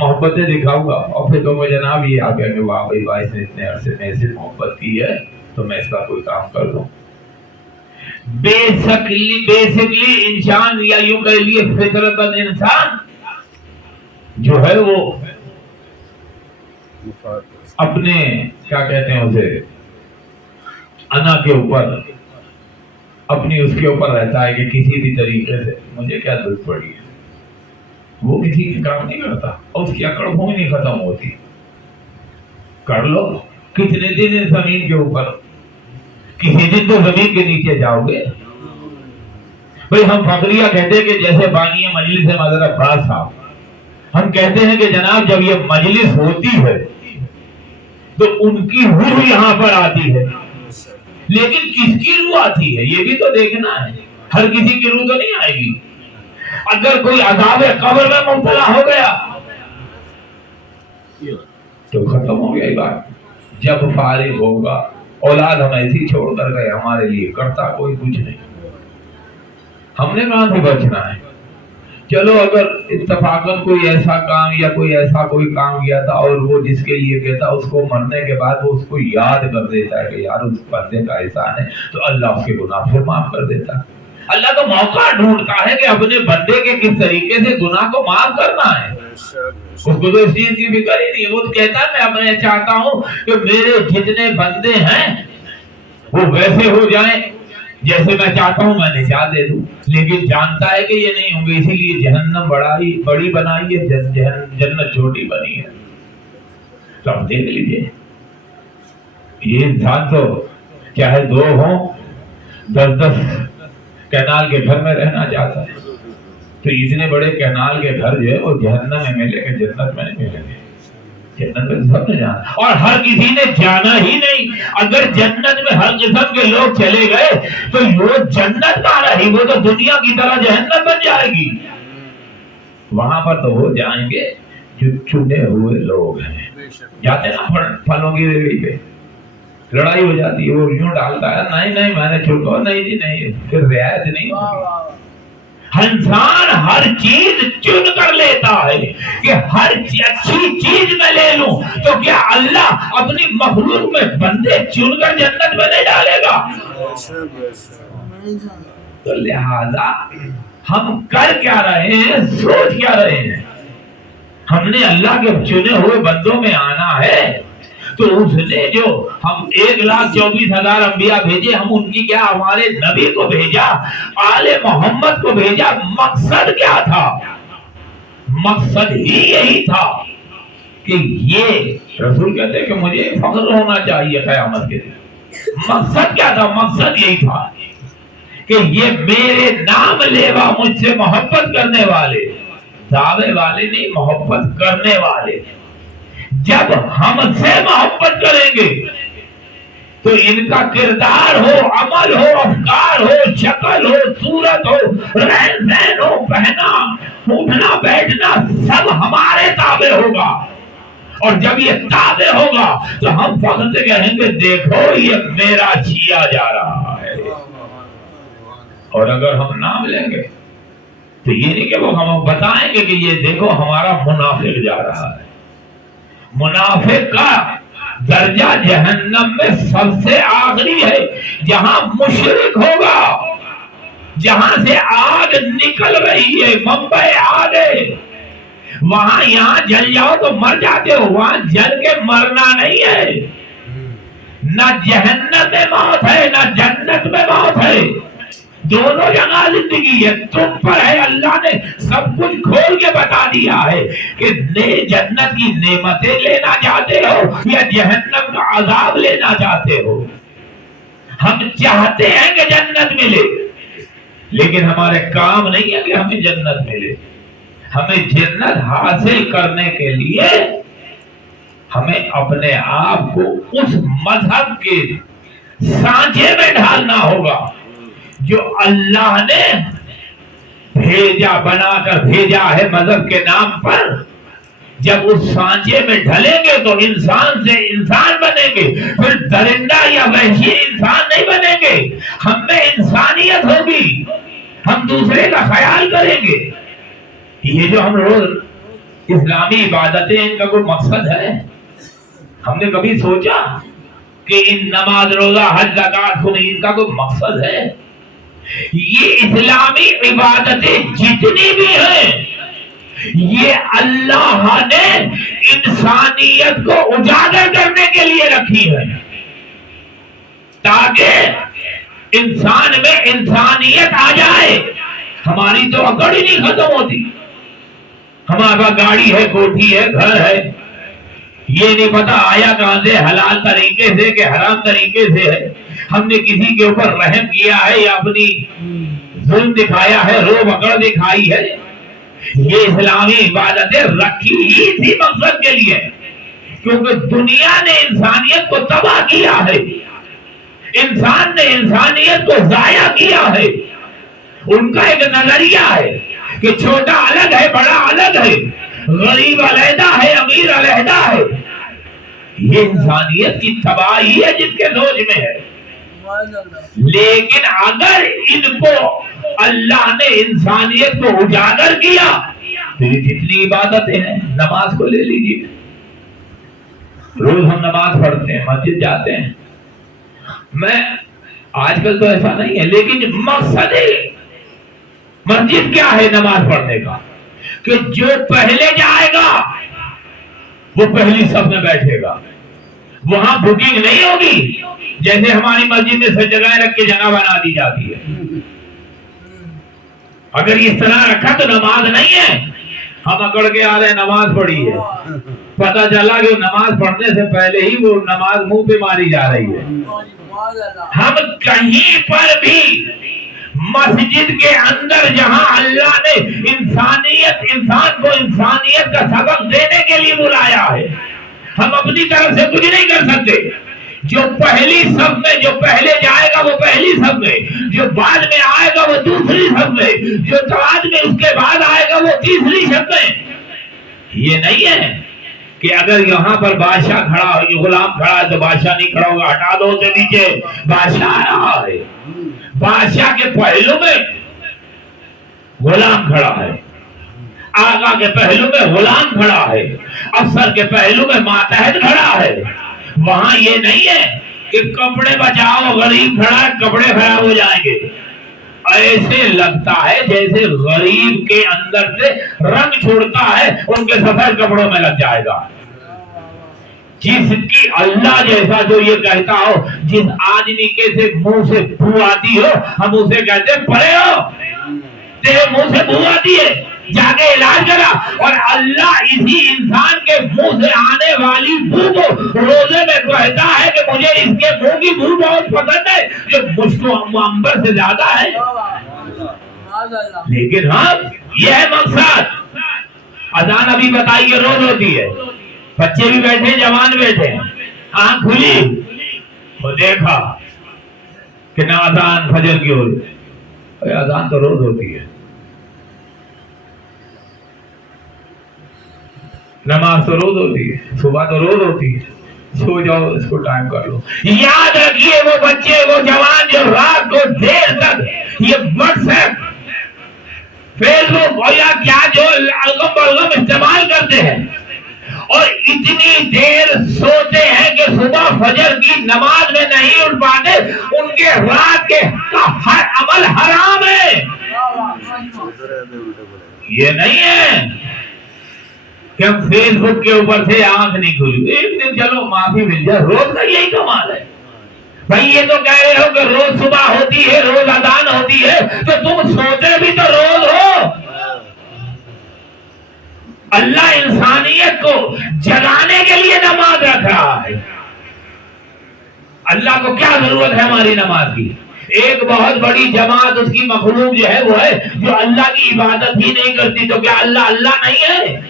محبتیں دکھاؤں گا اور پھر تو مجھے جناب یہ آ گیا کہ واہ بھائی بھائی نے اتنے عرصے میں سے محبت کی ہے تو میں اس کا کوئی کام کر دوں. بیسکلی انسان یا یوں کہہ لیے فطرتاً انسان جو ہے وہ اپنے کیا کہتے ہیں اسے انا کے اوپر اپنی اس کے اوپر رہتا ہے کہ کسی بھی طریقے سے مجھے کیا ضرورت پڑی ہے. وہ کسی کے کام نہیں کرتا اور اس کی اکڑ بھونگ نہیں ختم ہوتی. کر لو کتنے دن زمین کے اوپر, کسی دن تو زمین کے نیچے جاؤ گے. بھئی ہم فقریہ کہتے ہیں کہ جیسے بانی مجلس مدر عباس صاحب, ہم کہتے ہیں کہ جناب جب یہ مجلس ہوتی ہے تو ان کی روح یہاں پر آتی ہے, لیکن کس کی روح آتی ہے یہ بھی تو دیکھنا ہے. ہر کسی کی روح تو نہیں آئے گی. اگر کوئی عذاب قبر میں مبتلا ہو گیا تو ختم ہو گیا بات. جب فارغ ہوگا اولاد ہم ایسی چھوڑ کر گئے, ہمارے لیے کرتا کوئی کچھ نہیں. ہم نے کہاں سے بچنا ہے؟ چلو اگر اتفاقاً کوئی ایسا کام یا کوئی ایسا کوئی کام کیا تھا اور وہ جس کے لیے کیا تھا اس کو مرنے کے بعد وہ اس کو یاد کر دیتا ہے کہ یار اس بندے کا احسان ہے, تو اللہ اس کے گناہ پھر معاف کر دیتا ہے. اللہ تو موقع ڈھونڈتا ہے کہ اپنے بندے کے کس طریقے سے گناہ کو معاف کرنا ہے. اس کو تو اس چیز کی فکر ہی نہیں. وہ کہتا ہے میں چاہتا ہوں کہ میرے جتنے بندے ہیں وہ ویسے ہو جائیں جیسے میں چاہتا ہوں, میں نجات دے دوں. لیکن جانتا ہے کہ یہ نہیں ہوں گے, اسی لیے جہنم بڑی بنائی ہے, جنت چھوٹی بنی ہے. تو آپ دیکھ لیجئے یہ انسان تو چاہے دو ہوں 10 کینال کے گھر میں رہنا چاہتا ہے, تو اتنے بڑے کینال کے گھر جو ہے وہ جہنم میں ملے گا, جنت میں نہیں ملے گے. جنت میں سب نے جانا اور ہر کسی نے جانا ہی نہیں. اگر جنت میں ہر قسم کے لوگ چلے گئے تو وہ جنت کہاں رہی, وہ تو دنیا کی طرح جہنم بن جائے گی. وہاں پر تو وہ جائیں گے جو چنے ہوئے لوگ ہیں. جاتے نا پھلوں کی ریڑھی پہ لڑائی ہو جاتی ہے, وہ یوں ڈالتا ہے نہیں میں نے چھوڑا, نہیں جی نہیں, پھر رعایت نہیں ہوگی. انسان ہر چیز چن کر لیتا ہے کہ ہر اچھی چیز میں لے لوں, تو کیا اللہ اپنی مخلوق میں بندے چن کر جنت میں نہیں ڈالے گا؟ تو لہذا ہم کر کیا رہے ہیں, سوچ کیا رہے ہیں. ہم نے اللہ کے چنے ہوئے بندوں میں آنا ہے تو اس نے جو ہم 1,24,000 انبیاء بھیجے, ہم ان کی کیا ہمارے نبی کو بھیجا, آل محمد کو بھیجا. مقصد کیا تھا؟ مقصد ہی یہی تھا کہ یہ رسول کہتے ہیں کہ مجھے فخر ہونا چاہیے قیامت کے دن. مقصد کیا تھا؟ مقصد یہی تھا کہ یہ میرے نام لیوا, مجھ سے محبت کرنے والے, دعوے والے نہیں, محبت کرنے والے, جب ہم سے محبت کریں گے تو ان کا کردار ہو, عمل ہو, افکار ہو, شکل ہو, صورت ہو, رہن سہن ہو, پہنا اٹھنا بیٹھنا سب ہمارے تابع ہوگا. اور جب یہ تابع ہوگا تو ہم فخر سے کہیں گے دیکھو یہ میرا شیعہ جا رہا ہے. اور اگر ہم نام لیں گے تو یہ نہیں کہ وہ ہم بتائیں گے کہ یہ دیکھو ہمارا منافق جا رہا ہے. منافق کا درجہ جہنم میں سب سے آخری ہے, جہاں مشرک ہوگا, جہاں سے آگ نکل رہی ہے, منبع آگ ہے, وہاں یہاں جل جاؤ تو مر جاتے ہو, وہاں جل کے مرنا نہیں ہے. نہ جہنم میں موت ہے نہ جنت میں موت ہے, دونوں جگہ زندگی ہے. تم پر ہے, اللہ نے سب کچھ کھول کے بتا دیا ہے کہ جنت کی نعمتیں لینا چاہتے ہو یا جہنم کا عذاب لینا چاہتے ہو. ہم چاہتے ہیں کہ جنت ملے, لیکن ہمارے کام نہیں ہے کہ ہمیں جنت ملے. ہمیں جنت حاصل کرنے کے لیے ہمیں اپنے آپ کو اس مذہب کے سانچے میں ڈھالنا ہوگا جو اللہ نے بنا کر بھیجا ہے مذہب کے نام پر. جب اس سانچے میں ڈھلیں گے تو انسان سے انسان بنیں گے, پھر درندہ یا وحشی انسان نہیں بنیں گے. ہم میں انسانیت ہوگی, ہم دوسرے کا خیال کریں گے. یہ جو ہم روز اسلامی عبادتیں ان کا کوئی مقصد ہے؟ ہم نے کبھی سوچا کہ ان نماز روزہ حج زکات خود ان کا کوئی مقصد ہے؟ یہ اسلامی عبادتیں جتنی بھی ہیں یہ اللہ نے انسانیت کو اجاگر کرنے کے لیے رکھی ہے، تاکہ انسان میں انسانیت آ جائے۔ ہماری تو عقل ہی نہیں ختم ہوتی، ہمارا گاڑی ہے، کوٹھی ہے، گھر ہے، یہ نہیں پتا آیا کہاں سے، حلال طریقے سے کہ حرام طریقے سے ہے، ہم نے کسی کے اوپر رحم کیا ہے یا اپنی ظلم دکھایا ہے، رو بکڑ دکھائی ہے۔ یہ اسلامی عبادتیں رکھی ہی اسی مقصد کے لیے، کیونکہ دنیا نے انسانیت کو تباہ کیا ہے، انسان نے انسانیت کو ضائع کیا ہے۔ ان کا ایک نظریہ ہے کہ چھوٹا الگ ہے، بڑا الگ ہے، غریب علیحدہ ہے، امیر علیحدہ ہے۔ یہ انسانیت کی تباہی ہے جن کے سوچ میں ہے۔ لیکن اگر ان کو اللہ نے انسانیت کو اجاگر کیا تو یہ جتنی عبادتیں ہیں، نماز کو لے لیجیے، روز ہم نماز پڑھتے ہیں، مسجد جاتے ہیں، میں آج کل تو ایسا نہیں ہے، لیکن مقصد مسجد کیا ہے نماز پڑھنے کا؟ کہ جو پہلے جائے گا وہ پہلی صف میں بیٹھے گا، وہاں بکنگ نہیں ہوگی جیسے ہماری مسجد میں سب جگہیں رکھ کے جگہ بنا دی جاتی ہے۔ اگر اس طرح رکھا تو نماز نہیں ہے، ہم اکڑ کے آ رہے ہیں نماز پڑھی ہے، پتہ چلا کہ نماز پڑھنے سے پہلے ہی وہ نماز منہ پہ ماری جا رہی ہے۔ ہم کہیں پر بھی مسجد کے اندر جہاں اللہ نے انسان کو انسانیت کا سبق دینے کے لیے بلایا ہے، ہم اپنی طرف سے کچھ نہیں کر سکتے۔ جو پہلی صف میں، جو پہلے جائے گا وہ پہلی صف میں، جو بعد میں آئے گا وہ دوسری صف میں، جو بعد میں اس کے بعد آئے گا وہ تیسری صف میں۔ یہ نہیں ہے کہ اگر یہاں پر بادشاہ کھڑا ہو، غلام کھڑا ہے تو بادشاہ نہیں کھڑا ہوگا، ہٹا دو اسے نیچے، بادشاہ آ رہا ہے۔ بادشاہ کے پہلو میں غلام کھڑا ہے، آقا کے پہلو میں غلام کھڑا ہے، افسر کے پہلو میں ماتحت کھڑا ہے۔ وہاں یہ نہیں ہے کہ کپڑے بچاؤ، غریب کھڑا ہے کپڑے خراب ہو جائیں گے۔ ایسے لگتا ہے جیسے غریب کے اندر سے رنگ چھوڑتا ہے، ان کے سفید کپڑوں میں لگ جائے گا۔ جس کی اللہ جیسا جو یہ کہتا ہو، جس آدمی کے سے منہ سے بو آتی ہو، ہم اسے کہتے ہیں پڑے ہو، تیرے منہ سے بو آتی ہے، جا کے علاج کرا۔ اور اللہ اسی انسان کے منہ سے آنے والی بو کو روزے میں کہتا ہے کہ مجھے اس کے منہ کی بو بہت پسند ہے، جو مجھ کو عنبر سے زیادہ ہے۔ لیکن ہم یہ ہے مقصد، اذان ابھی بتائیے روز ہوتی ہے، بچے بھی بیٹھے، جوان بیٹھے، آنکھ کھلی وہ دیکھا کہ نہ اذان فجر کی ہو رہی، اذان تو روز ہوتی ہے، نماز تو روز ہوتی ہے، صبح تو روز ہوتی ہے، سو جاؤ اس کو ٹائم کر لو۔ یاد رکھیے وہ بچے، وہ جوان جو رات کو دیر تک یہ واٹس ایپ، فیس بک اور یا کیا جو الگم بلغم استعمال کرتے ہیں اور اتنی دیر سوتے ہیں کہ صبح فجر کی نماز میں نہیں اٹھ پاتے، ان کے رات کے ہر عمل حرام ہے۔ یہ نہیں ہے کہ ہم فیس بک کے اوپر سے آنکھ نہیں کھلی، ایک دن چلو معافی مل جائے، روز کا یہی کمال ہے۔ بھائی یہ تو کہہ رہے ہو کہ روز صبح ہوتی ہے، روز اذان ہوتی ہے، تو تم سوتے بھی تو روز ہو۔ اللہ انسانیت کو جگانے کے لیے نماز رکھ رہا ہے۔ اللہ کو کیا ضرورت ہے ہماری نماز کی؟ ایک بہت بڑی جماعت اس کی مخلوق جو ہے وہ ہے جو اللہ کی عبادت ہی نہیں کرتی، تو کیا اللہ نہیں ہے؟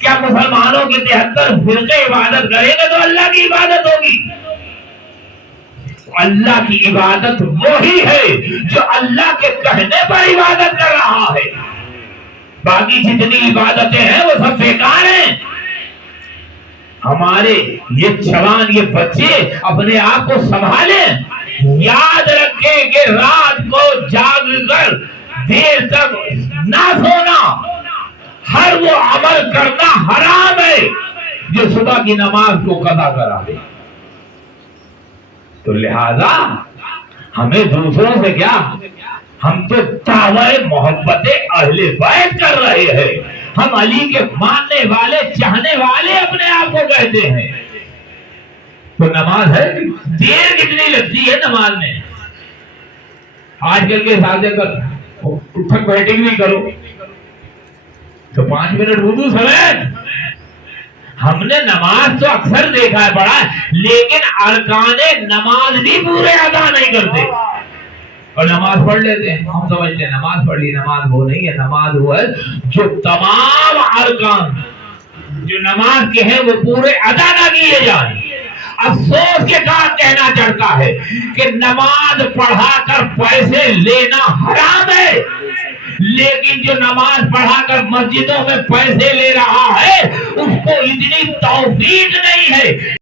کیا مسلمانوں کے 73 فرقے عبادت کریں گے تو اللہ کی عبادت ہوگی؟ اللہ کی عبادت وہی ہے جو اللہ کے کہنے پر عبادت کر رہا ہے، باقی جتنی عبادتیں ہیں وہ سب بیکار ہیں۔ ہمارے یہ جوان، یہ بچے اپنے آپ کو سنبھالیں، یاد رکھیں کہ رات کو جاگ کر دیر تک نہ سونا ہر وہ عمل کرنا حرام ہے جو صبح کی نماز کو قضا کرا دے. تو لہذا ہمیں دوسروں سے کیا، ہم تو دعوی محبت اہل بیت کر رہے ہیں، ہم علی کے ماننے والے چاہنے والے اپنے آپ کو کہتے ہیں. تو نماز ہے، دیر کتنی لگتی ہے نماز میں؟ آج کل کے ساتھ اٹھک بیٹھک نہیں کرو تو 5 منٹ وضو سمیت. ہم نے نماز تو اکثر دیکھا ہے پڑھا ہے، لیکن ارکان نماز بھی پورے ادا نہیں کرتے اور نماز پڑھ لیتے ہیں. ہم سمجھتے ہیں نماز پڑھ لی. نماز وہ نہیں ہے، نماز وہ ہے جو تمام ارکان جو نماز کے ہیں وہ پورے ادا نہ کیے جائیں. افسوس کے ساتھ کہنا چاہتا ہے کہ نماز پڑھا کر پیسے لینا حرام ہے، لیکن جو نماز پڑھا کر مسجدوں میں پیسے لے رہا ہے اس کو اتنی توفیق نہیں ہے